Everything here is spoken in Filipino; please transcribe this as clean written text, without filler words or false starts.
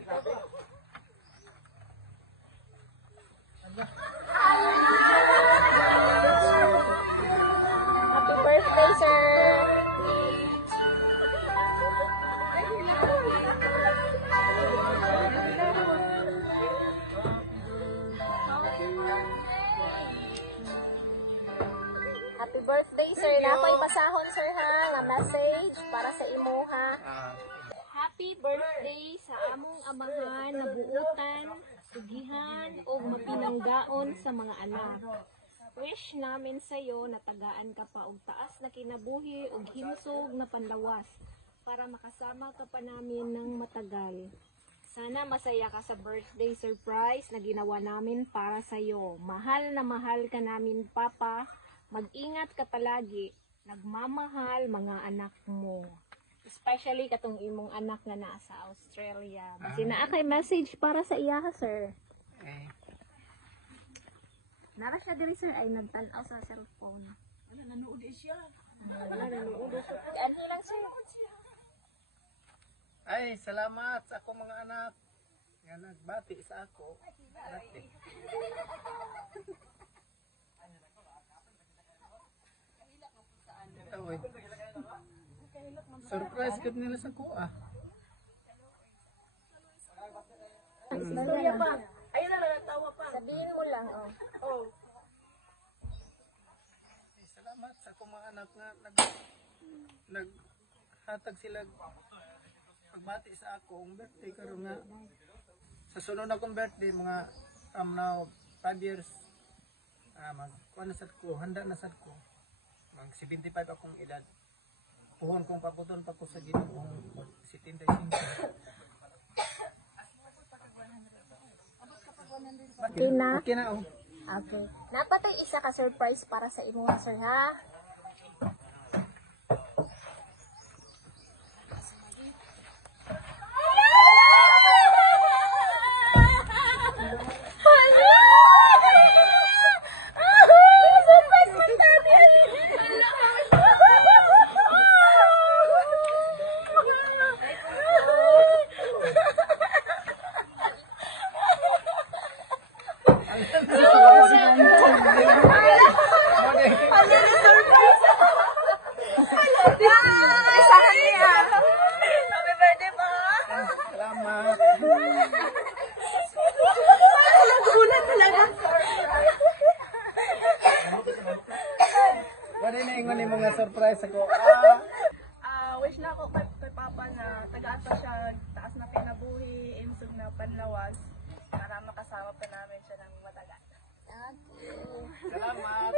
Happy birthday, sir! Happy birthday, sir. Nakoy masahon, sir, ha? Nga message para sa imo, ha? Happy birthday sa among amahan na buutan, sugihan, o mapinanggaon sa mga anak. Wish namin sa iyo na tagaan ka pa og taas na kinabuhi og himsog na panlawas para makasama ka pa namin ng matagal. Sana masaya ka sa birthday surprise na ginawa namin para sa iyo. Mahal na mahal ka namin, Papa. Mag-ingat ka palagi. Nagmamahal mga anak mo. Especially katong imong anak na nasa Australia. Basi naa kay message para sa iya, sir. Okay. Nara siya diri, sir, ay nagtanaw sa cellphone. Wala, nanood siya. Nanood siya. Ano lang, sir? Ay, salamat sa akong mga anak nga nagbati sa ako. Bati. Tawid. Surprise gud nila sa ko ah. Istorya pa. Ayun na, natawa pa. Sabihin mo lang, oh. Oh. Ay, salamat sa akong mga anak nga naghatag sila pagbati sa akong birthday karon nga. Sa sunod akong birthday mga now 5 years magkuha na sad ko, handa na sad ko. Mag 75 akong edad. Puhon kong paputon pa ko sa Ginoong 75. Okay na? Okay na oh. Okay. Napatay isa ka surprise para sa imo, sir, ha? Salamat. Nagulat talaga. Wala na ingon yung mga surprise ako. Wish na ako kay Papa na tagaan pa siya, taas na kinabuhi, imsog na panlawas, para makasama pa namin siya ng matagal. Salamat.